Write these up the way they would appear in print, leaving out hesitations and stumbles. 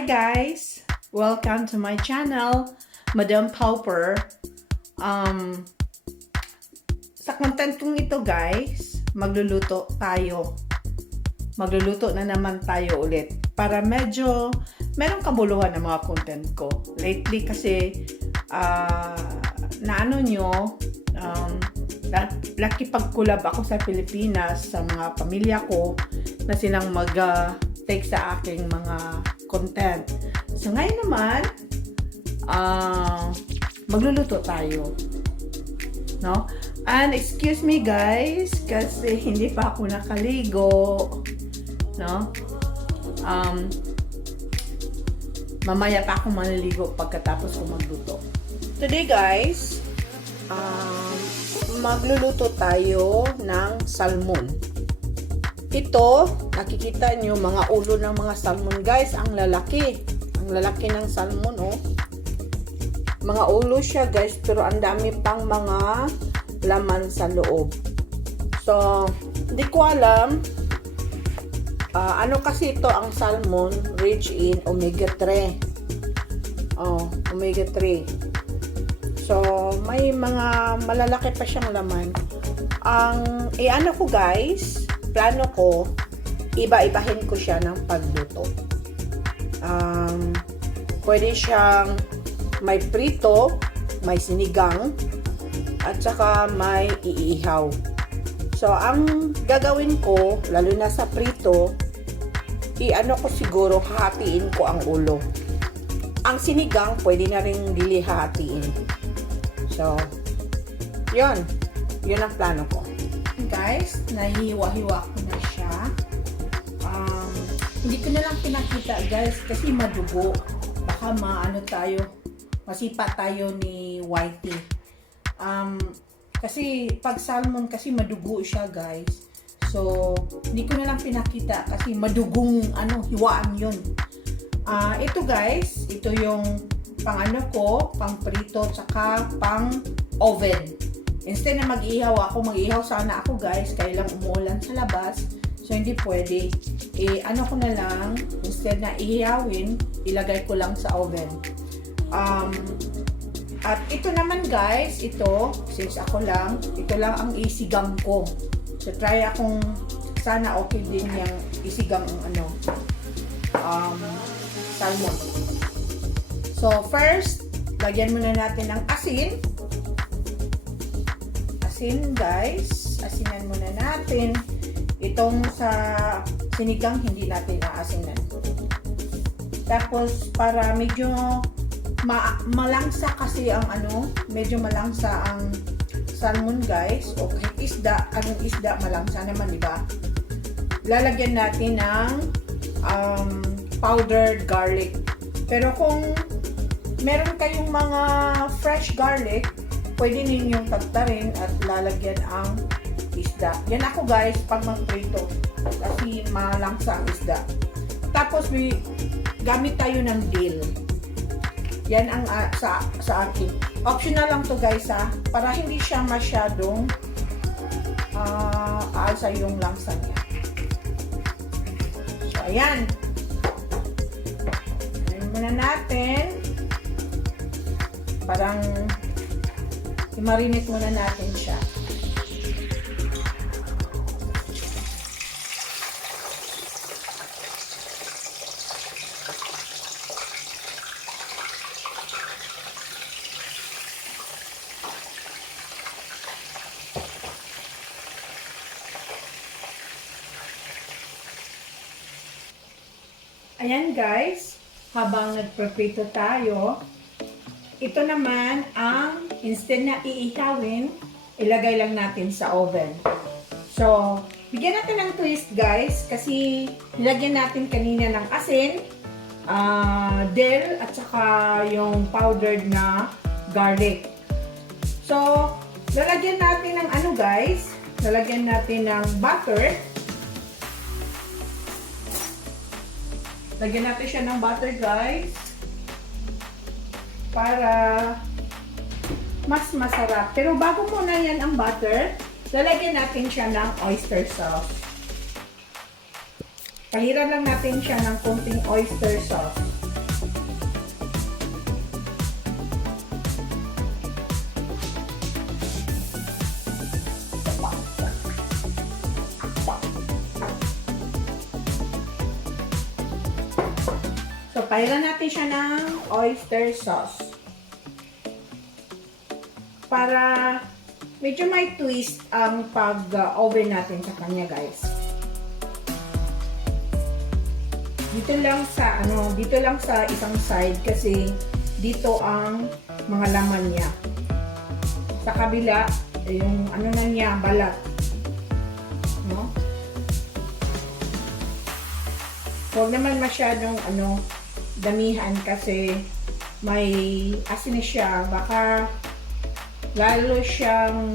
Hi guys! Welcome to my channel, Madam Pauper. Sa content kong ito guys, magluluto tayo. Magluluto na naman tayo ulit para medyo merong kabuluhan ng mga content ko. Lately kasi naano nyo, nakipag-collab ako sa Pilipinas sa mga pamilya ko na silang take sa aking mga content. So ngayon naman, magluluto tayo. No? And excuse me guys, kasi hindi pa ako nakaligo. No? Mamaya pa ako maliligo pagkatapos ko magluto. Today guys, magluluto tayo ng salmon. Ito, nakikita nyo mga ulo ng mga salmon guys, ang lalaki. Ang lalaki ng salmon, oh. Mga ulo siya guys, pero ang dami pang mga laman sa loob. So, hindi ko alam, ano kasi ito ang salmon, rich in omega-3. Oh, omega-3. So, may mga malalaki pa siyang laman. Ang, ano ko guys, plano ko, iba-ibahin ko siya ng pagluto. Pwede siyang may prito, may sinigang, at saka may iihaw. So, ang gagawin ko, lalo na sa prito, i-ano ko siguro, hahatiin ko ang ulo. Ang sinigang, pwede na rin hahatiin. So, yun. Yun ang plano ko. Guys, nahihiwa-hiwa ko na siya. Hindi ko na lang pinakita guys kasi madugo. Baka masipa tayo ni Whitey. Kasi pag salmon kasi madugo siya guys. So, hindi ko na lang pinakita kasi madugong hiwaan yun. Ito guys, ito yung pang pang prito tsaka pang oven. Instead na mag-ihaw sana ako guys, kaya lang umuulan sa labas. So, hindi pwede. Ko na lang, instead na ihawin, ilagay ko lang sa oven. At ito naman guys, since ito lang ang isigang ko. So, try akong, sana okay din yung isigang salmon. So, first, lagyan muna natin ng asin. Guys, asinan muna natin. Itong sa sinigang hindi natin aasinan. Tapos para medyo malangsa kasi ang medyo malangsa ang salmon guys, o kahit isda, anong isda malangsa naman, di ba? Lalagyan natin ng powdered garlic. Pero kung meron kayong mga fresh garlic, pwede ninyong tagtarin at lalagyan ang isda. Yan ako guys, pag magprito. Kasi malangsa ang isda. Tapos, gamit tayo ng dill. Yan ang sa akin. Optional lang to guys para hindi siya masyadong aalsa yung langsa niya. So, ayan. Ayan muna natin. Parang i-marinate muna natin siya. Ayan guys, habang nagprepito tayo, ito naman ang instead na iihawin, ilagay lang natin sa oven. So, bigyan natin ng twist guys kasi nilagyan natin kanina ng asin, dill at saka yung powdered na garlic. So, lalagyan natin ng guys, lalagyan natin ng butter. Lagyan natin siya ng butter guys para mas masarap. Pero bago muna yan ang butter, lalagyan natin siya ng oyster sauce. Pahiran lang natin siya ng konting oyster sauce. So, pailan natin siya ng oyster sauce. Para medyo may twist ang pag-oven natin sa kanya, guys. Dito lang sa isang side kasi dito ang mga laman niya. Sa kabila, yung ano na niya, balat. No? Huwag naman masyadong damihan kasi may asin na siya. Baka lalo siyang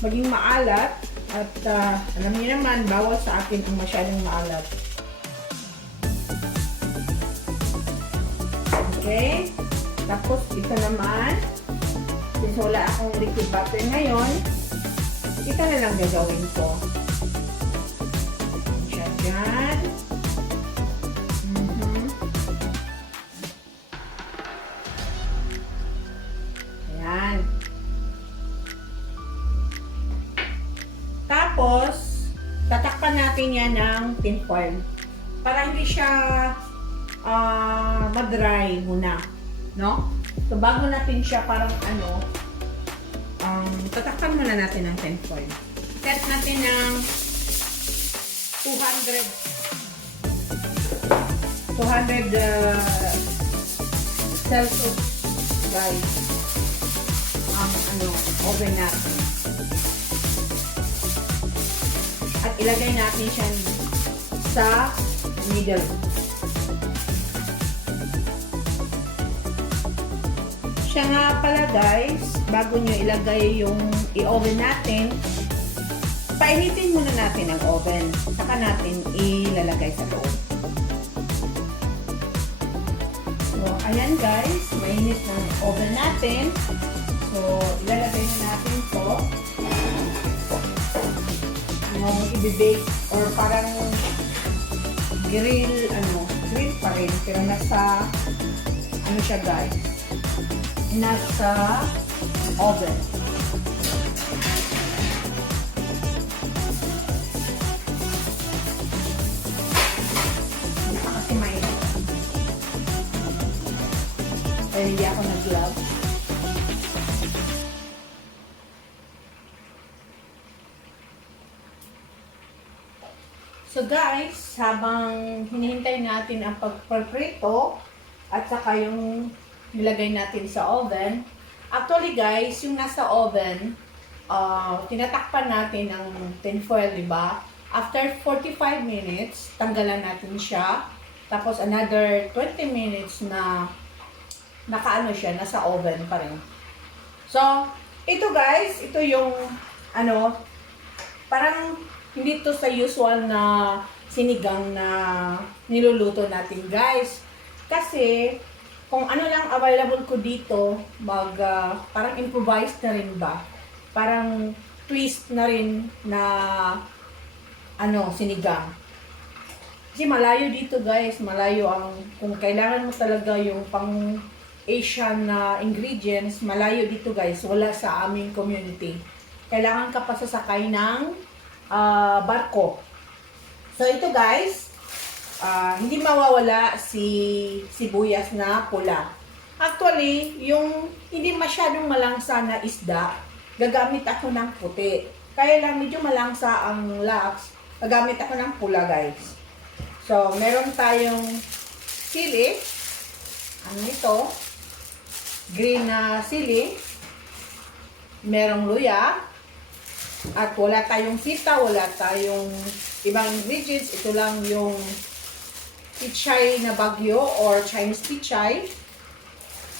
maging maalat at alam niyo naman, bawal sa akin ang masyadong maalat. Okay? Tapos ito naman, since wala akong liquid butter ngayon, ito na lang gagawin ko. Siya dyan. Ayan. Tapos, tatakpan natin yan ng tin foil para hindi siya madry muna, no? So, bago natin siya parang tatakpan muna natin ng tin foil. Set natin ng 200 Celsius, guys, ang oven natin. At ilagay natin siya sa middle. Siya nga pala, guys, bago nyo ilagay yung i-oven natin, painitin muna natin ang oven. Saka natin ilalagay sa loob. So, ayan guys, mainit ng oven natin. So, ilalagay na natin to. Yung i-bake or parang grill pa rin. Pero nasa, siya guys, nasa oven. Hindi pa kasi mainit. Kaya hindi ako nag-glove. So guys, habang hinihintay natin ang pagpreprito at saka yung nilagay natin sa oven. Actually guys, yung nasa oven, tinatakpan natin ng tin foil, di ba? After 45 minutes, tanggalan natin siya. Tapos another 20 minutes na siya, nasa oven pa rin. So, ito guys, ito yung parang hindi to sa usual na sinigang na niluluto natin guys. Kasi kung ano lang available ko dito, parang improvise na rin ba? Parang twist na rin na sinigang. Kasi malayo dito guys, malayo kung kailangan mo talaga yung pang Asian na ingredients, malayo dito guys, wala sa aming community. Kailangan ka pa sasakay ng barko. So ito guys, hindi mawawala si sibuyas na pula. Actually, yung hindi masyadong malangsa na isda, gagamit ako ng puti. Kaya lang medyo malangsa ang laks, gagamit ako ng pula guys. So, meron tayong sili. Ito? Green na sili. Merong luya. At wala tayong sita, wala tayong ibang ingredients. Ito lang yung pichay na bagyo or Chinese pichay.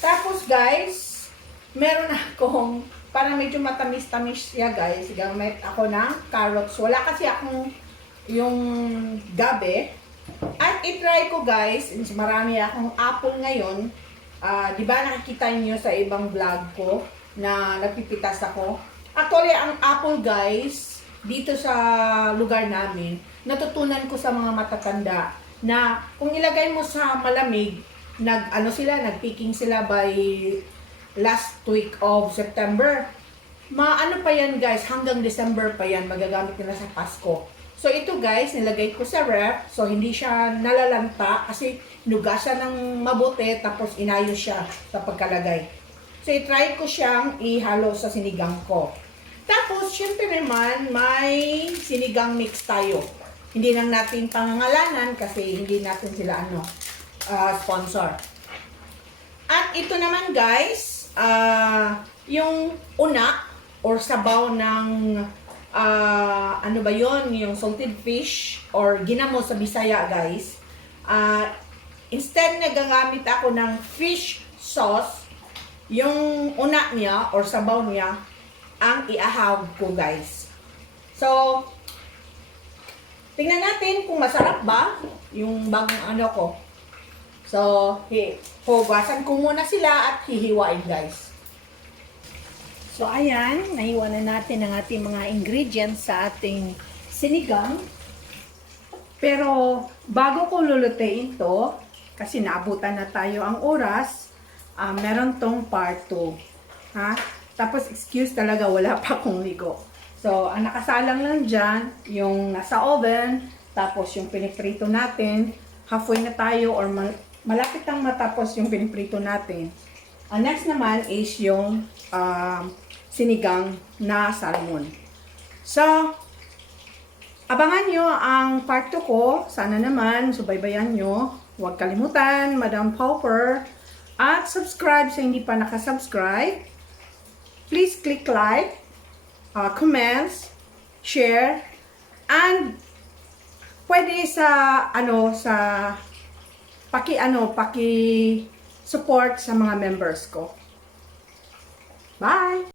Tapos guys, meron akong parang medyo matamis-tamis siya guys. Gamit ako ng carrots. Wala kasi akong yung gabi. At itry ko guys, marami akong apple ngayon. Di ba nakikita niyo sa ibang vlog ko na nagpipitas ako? Actually, ang apple guys, dito sa lugar namin, natutunan ko sa mga matatanda na kung ilagay mo sa malamig, nagpicking sila by last week of September. Pa yan guys, hanggang December pa yan, magagamit nila sa Pasko. So ito guys, nilagay ko sa ref. So hindi siya nalalanta kasi nugasan ng mabuti tapos inayos siya sa pagkalagay. So i-try ko siyang ihalo sa sinigang ko. Tapos syempre naman may sinigang mix tayo. Hindi lang natin pangangalanan kasi hindi natin sila sponsor. At ito naman guys, yung una or sabaw ng ano ba yon, yung salted fish or ginamo sa Bisaya guys. Instead nagagamit ako ng fish sauce, yung una niya or sabaw niya ang iahaw ko guys. So tingnan natin kung masarap ba yung bagong ano ko. So hugasan ko muna sila at hihiwain guys. So, ayan, naiwanan natin ang ating mga ingredients sa ating sinigang. Pero, bago ko lulutuin to, kasi naabutan na tayo ang oras, meron tong part 2. Ha? Tapos, excuse talaga, wala pa akong ligo. So, ang nakasalang lang dyan, yung nasa oven, tapos yung piniprito natin, halfway na tayo or malapit ang matapos yung piniprito natin. Ang next naman is yung sinigang na salmon. So, abangan nyo ang part 2 ko. Sana naman, subaybayan nyo. Huwag kalimutan, Madam Pauper. At subscribe sa hindi pa nakasubscribe. Please click like, comments, share, and pwede sa paki support sa mga members ko. Bye!